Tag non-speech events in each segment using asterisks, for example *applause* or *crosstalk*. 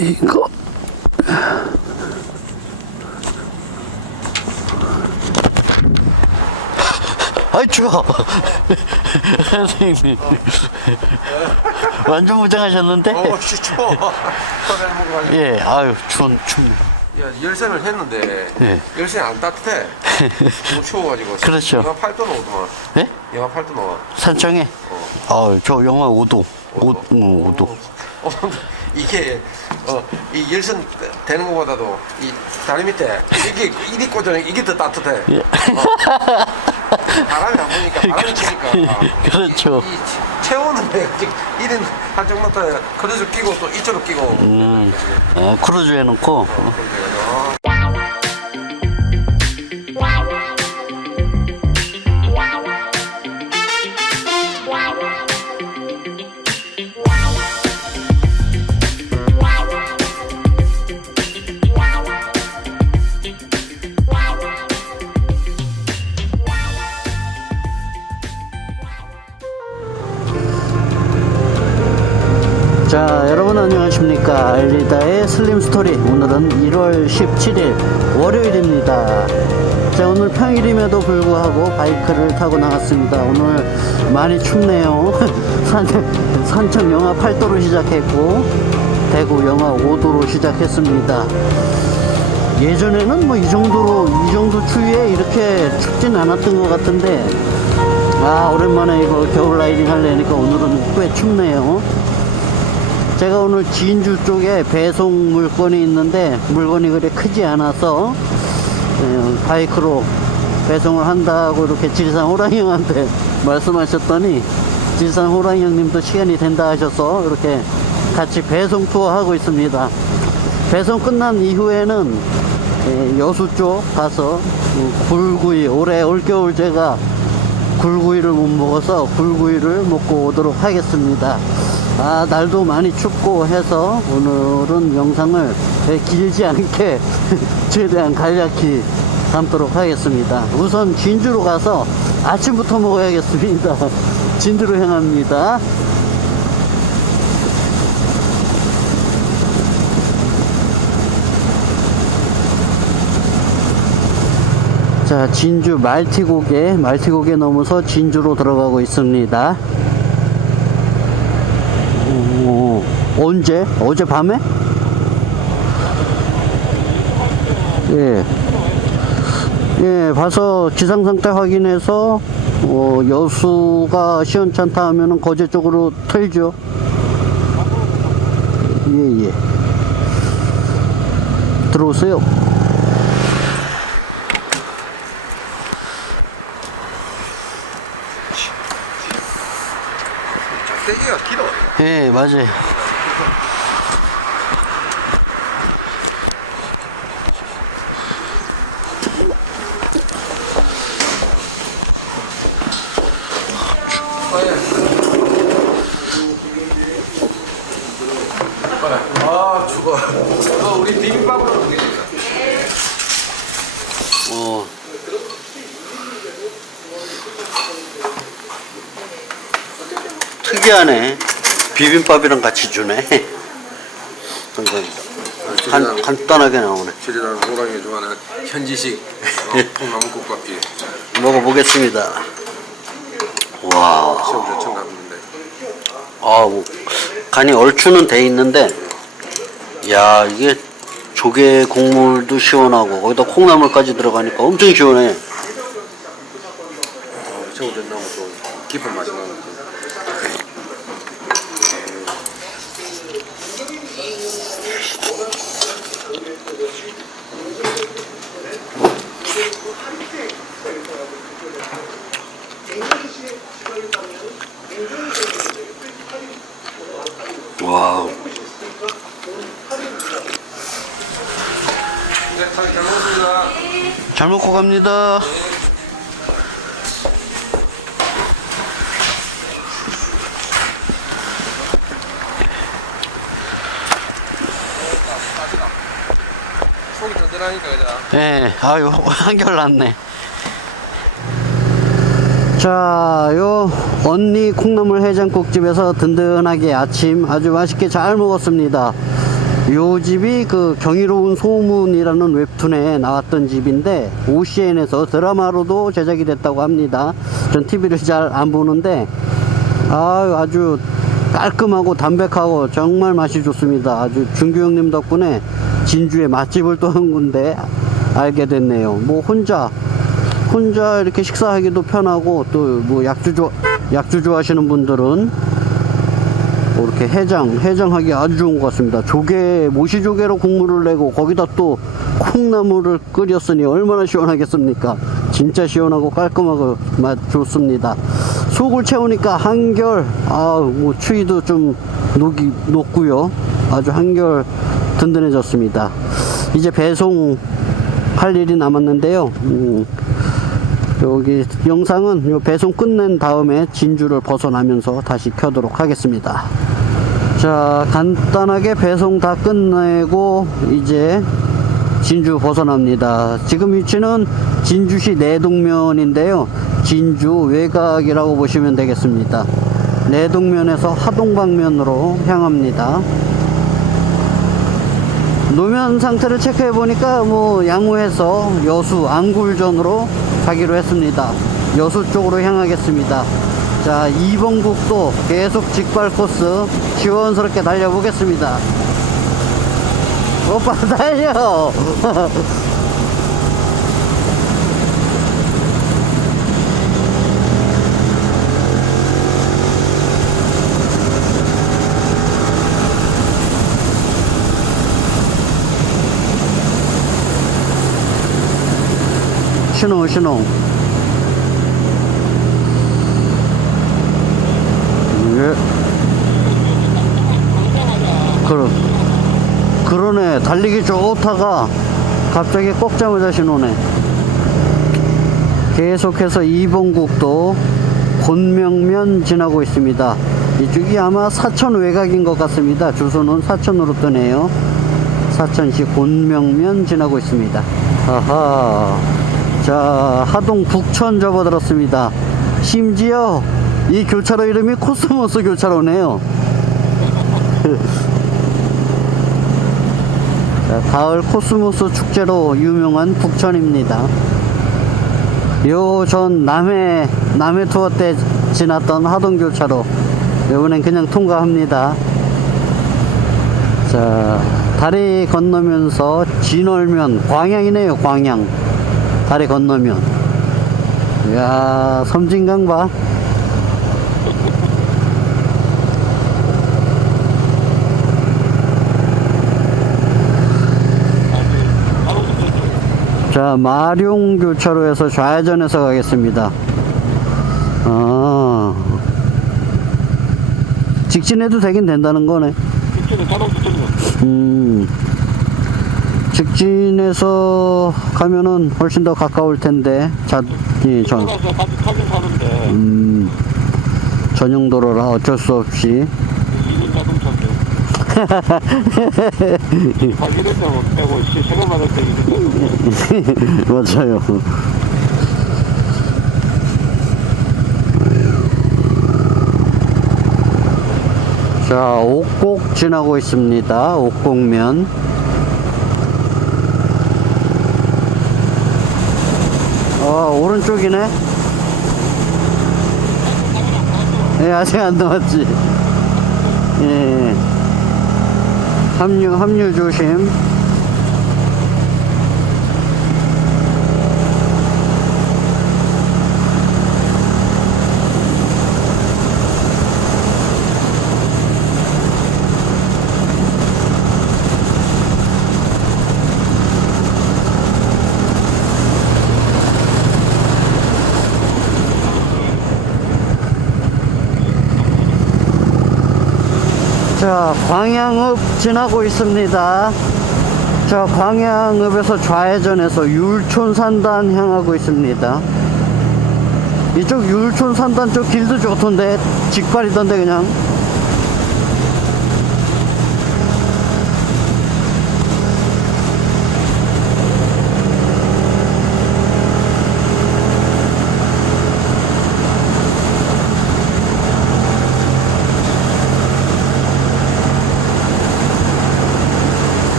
이거 아이 추워 선생님 완전 무장하셨는데 어, 씨, 추워. *laughs* 예 아유 추운 춥네 야, 열쇠를 했는데, 예. 열쇠 안 따뜻해. 너무 추워가지고. 그렇죠. 영하 8도 나오더만. 예? 영하 8도 나와. 산청에 아저 영하 5도 5, 오, 응, 5도 어, 이게, 어, 이 열선 되는 것보다도 이 다리 밑에 이게, 이리 꽂아는 이게 더 따뜻해. 예. 어. 바람이 안 부니까, 바람이 치니까. 그렇죠. 이, 이 체온은 1인 한정부터 그래서 끼고 또 이쪽으로 끼고. 음 아, 크루즈 해놓고 어, 안녕하십니까. 알리다의 슬림 스토리. 오늘은 1월 17일 월요일입니다. 자 오늘 평일임에도 불구하고 바이크를 타고 나갔습니다. 오늘 많이 춥네요. *laughs* 산, 산청 영하 8도로 시작했고 대구 영하 5도로 시작했습니다. 예전에는 뭐 이 정도로 이 정도 추위에 이렇게 춥진 않았던 것 같은데 아 오랜만에 이거 겨울 라이딩 하려니까 오늘은 꽤 춥네요 제가 오늘 진주 쪽에 배송 물건이 있는데 물건이 그리 크지 않아서 예, 바이크로 배송을 한다고 이렇게 질산 호랑이 형한테 *laughs* 말씀하셨더니 질산 호랑이 형님도 시간이 된다 하셔서 이렇게 같이 배송 투어 하고 있습니다. 배송 끝난 이후에는 예, 여수 쪽 가서 어, 굴구이 올해 올겨울 제가 굴구이를 못 먹어서 굴구이를 먹고 오도록 하겠습니다. 아, 날도 많이 춥고 해서 오늘은 영상을 예, 길지 않게 *laughs* 최대한 간략히 담도록 하겠습니다. 우선 진주로 가서 아침부터 먹어야겠습니다. *laughs* 진주로 향합니다. 자, 진주 말티고개, 말티고개 넘어서 진주로 들어가고 있습니다. 오, 언제? 어제 밤에? 예. 예, 봐서 기상 상태 확인해서 어, 여수가 시원찮다 하면은 거제 쪽으로 틀죠. 예, 예. 들어오세요. 짝대기가 길어. 예, 맞아요. 아, 죽어. 어, 우리 비빔밥으로 먹겠습니다. 어. 특이하네. 비빔밥이랑 같이 주네. 감사합니다. 간, 간단하게 나오네. 지리산 호랑이 좋아하는 현지식 어, 통나무국밥이 먹어보겠습니다. 와, 시험 요청 갔는데 아, 뭐, 간이 얼추는 돼 있는데, 야, 이게 조개 국물도 시원하고, 거기다 콩나물까지 들어가니까 엄청 시원해. 어, 새우젓나무 좀 깊은 맛이 나는데 와우. 네, 잘 먹습니다. 잘 먹고 갑니다. 속이 든든하니까 그죠? 네, 아유, *laughs* 한결 났네. 자, 요 언니 콩나물 해장국집에서 든든하게 아침 아주 맛있게 잘 먹었습니다. 요 집이 그 경이로운 소문이라는 웹툰에 나왔던 집인데 OCN에서 드라마로도 제작이 됐다고 합니다. 전 TV를 잘 안 보는데 아 아주 깔끔하고 담백하고 정말 맛이 좋습니다. 아주 준규 형님 덕분에 진주에 맛집을 또 한 군데 알게 됐네요. 뭐 혼자 혼자 이렇게 식사하기도 편하고 또 뭐 약주 좋아 약주 좋아하시는 분들은 뭐 이렇게 해장, 해장하기 아주 좋은 것 같습니다. 조개, 모시조개로 국물을 내고 거기다 또 콩나물을 끓였으니 얼마나 시원하겠습니까? 진짜 시원하고 깔끔하고 맛 좋습니다. 속을 채우니까 한결, 아, 뭐 추위도 좀 녹이, 녹고요. 아주 한결 든든해졌습니다. 이제 배송 할 일이 남았는데요. 음, 여기 영상은 요 배송 끝낸 다음에 진주를 벗어나면서 다시 켜도록 하겠습니다. 자, 간단하게 배송 다 끝내고 이제 진주 벗어납니다. 지금 위치는 진주시 내동면인데요. 진주 외곽이라고 보시면 되겠습니다. 내동면에서 하동 방면으로 향합니다. 노면 상태를 체크해 보니까 뭐 양호해서 여수 안굴전으로 가기로 했습니다. 여수 쪽으로 향하겠습니다. 자, 2번 국도 계속 직발 코스 시원스럽게 달려보겠습니다. 오빠 *laughs* 달려! 신호 신호 예. 그러, 그러네 달리기 좋다가 갑자기 꺾자마자 신호네. 계속해서 2번 국도 곤명면 지나고 있습니다. 이쪽이 아마 사천 외곽인 것 같습니다. 주소는 사천으로 뜨네요. 사천시 곤명면 지나고 있습니다. 아하. 자 하동 북천 접어들었습니다. 심지어 이 교차로 이름이 코스모스 교차로네요. 자, *laughs* 가을 코스모스 축제로 유명한 북천입니다. 요 전 남해 남해 투어 때 지났던 하동 교차로 이번엔 그냥 통과합니다. 자 다리 건너면서 진월면 광양이네요 광양. 다리 건너면. 이야 섬진강 봐 자, 마룡 교차로에서 좌회전해서 가겠습니다. 아, 직진해도 되긴 된다는 거네. 음, 직진해서 가면은 훨씬 더 가까울 텐데, 자, 전, 타는데. 음, 전용도로라 어쩔 수 없이. 이분 자동차 *laughs* 맞아요. 자, 옥곡 지나고 있습니다. 옥곡면. 어, 오른쪽이네. 예, 아직 안 나왔지. 예. 합류, 합류 조심. 자, 광양읍 지나고 있습니다. 자, 광양읍에서 좌회전해서 율촌산단 향하고 있습니다. 이쪽 율촌산단 쪽 길도 좋던데, 직발이던데, 그냥.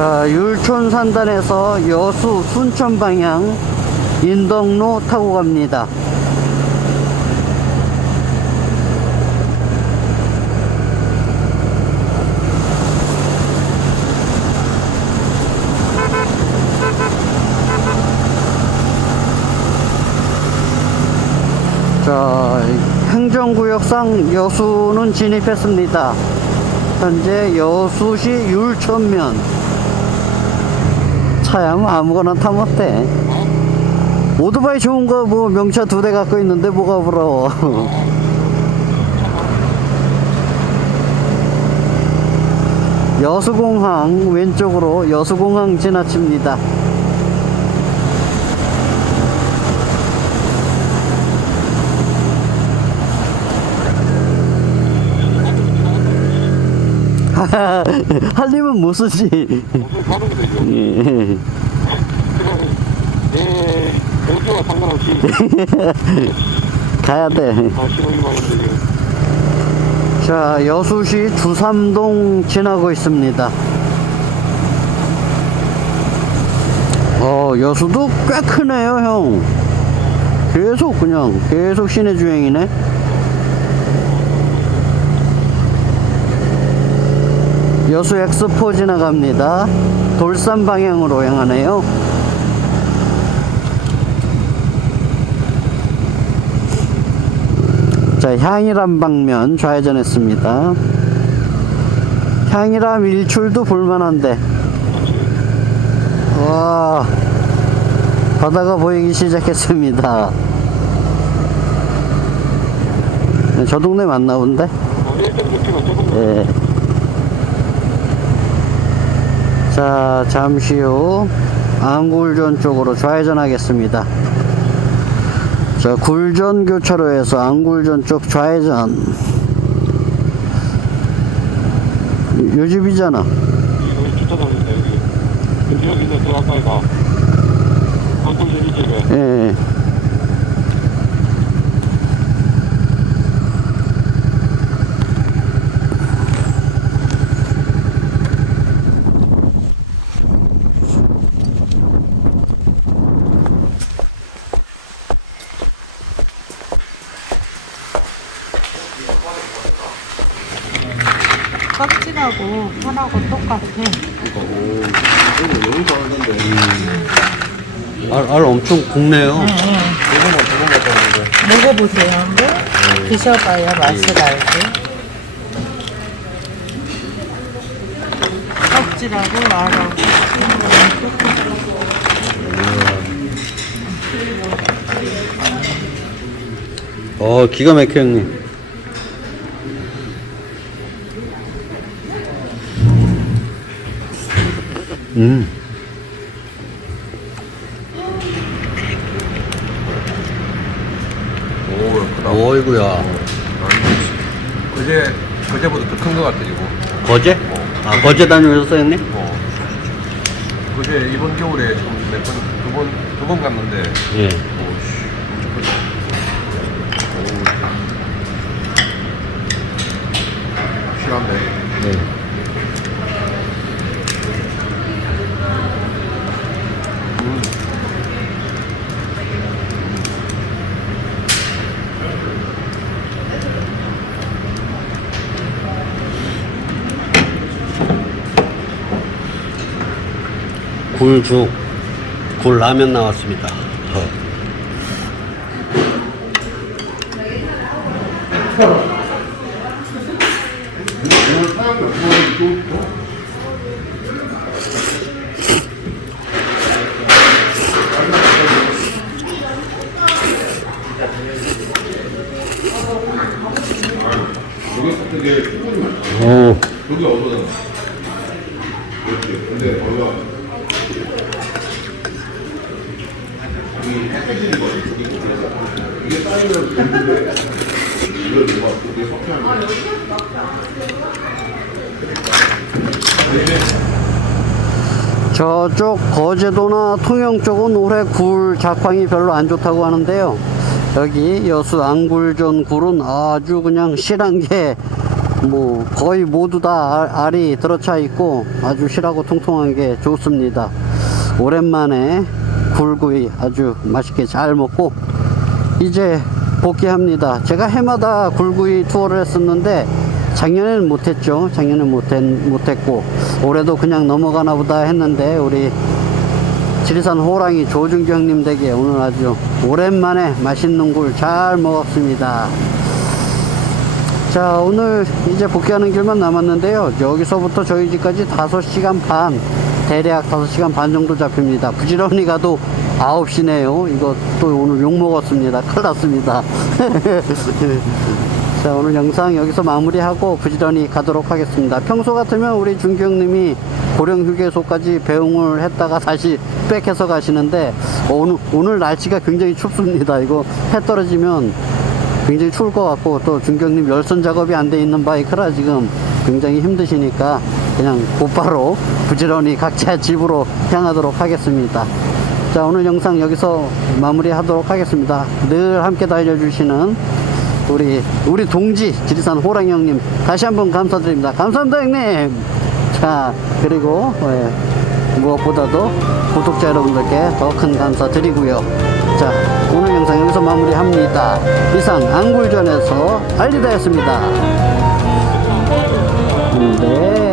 자, 율촌 산단에서 여수 순천 방향 인덕로 타고 갑니다. 자, 행정구역상 여수는 진입했습니다. 현재 여수시 율촌면. 차야 뭐 아무거나 타면 돼. 오토바이 좋은 거 뭐 명차 두 대 갖고 있는데 뭐가 부러워. *laughs* 여수공항 왼쪽으로 여수공항 지나칩니다. *laughs* 할리면 못 쓰지. 무슨 가는 거죠? 예. 예, 여기와 상관없이 *laughs* 가야 돼. 다 있는데 자, 여수시 두삼동 지나고 있습니다. 어, 여수도 꽤 크네요, 형. 계속 그냥, 계속 시내 주행이네. 여수 엑스포 지나갑니다. 돌산 방향으로 향하네요. 자, 향이람 방면 좌회전했습니다. 향이람 일출도 볼만한데. 와, 바다가 보이기 시작했습니다. 네, 저 동네 맞나 본데? 예. 자, 잠시 후 안굴전 쪽으로 좌회전하겠습니다. 자, 굴전 교차로에서 안굴전 쪽 좌회전. 요 집이잖아. 여 기 주차장인데 여기 근데 여기는 그 아까가 한국인 이 집에 예. 껍질하고 파하고 똑같아. 알, 알 엄청 굵네요. 먹어보세요 한번. 드셔봐야 맛을 알지. 껍질하고 알하고 똑같아. 어, 기가 막혀, 형님. 음. 오 크다 어이구야. 그제 그제보다 더큰거 같아 이거 거제? 아, 거제 다녀오셨어요, 형님? 어. 그제 이번 겨울에 지금 몇번 두 번 두 번 갔는데 예. 오씨 엄청 크다 오 시원한데 네. 음. 굴죽, 굴라면 나왔습니다. 어. 오. 저쪽 거제도나 통영 쪽은 올해 굴 작황이 별로 안 좋다고 하는데요. 여기 여수 안굴전 굴은 아주 그냥 실한 게 뭐 거의 모두 다 알- 알이 들어차 있고 아주 실하고 통통한 게 좋습니다. 오랜만에 굴구이 아주 맛있게 잘 먹고 이제 복귀합니다. 제가 해마다 굴구이 투어를 했었는데 작년에는 못했죠. 작년에는 못했, 못했고 올해도 그냥 넘어가나 보다 했는데 우리 지리산 호랑이 조준규 형님 댁에 오늘 아주 오랜만에 맛있는 굴 잘 먹었습니다. 자 오늘 이제 복귀하는 길만 남았는데요 여기서부터 저희 집까지 5시간 반 대략 5시간 반 정도 잡힙니다. 부지런히 가도 9시네요. 이거 또 오늘 욕 먹었습니다. 큰일 났습니다. *laughs* 자 오늘 영상 여기서 마무리하고 부지런히 가도록 하겠습니다. 평소 같으면 우리 준규 형님이 고령 휴게소까지 배웅을 했다가 다시 백해서 가시는데 어, 오늘, 오늘 날씨가 굉장히 춥습니다. 이거 해 떨어지면 굉장히 추울 것 같고 또 준경님 열선 작업이 안 돼 있는 바이크라 지금 굉장히 힘드시니까 그냥 곧바로 부지런히 각자 집으로 향하도록 하겠습니다. 자 오늘 영상 여기서 마무리 하도록 하겠습니다. 늘 함께 달려주시는 우리 우리 동지 지리산 호랑이 형님 다시 한번 감사드립니다. 감사합니다 형님. 자 그리고 예, 무엇보다도 구독자 여러분들께 더 큰 감사 드리고요. 자, 오늘 영상 여기서 마무리합니다. 이상 안굴전에서 알리다였습니다. 네.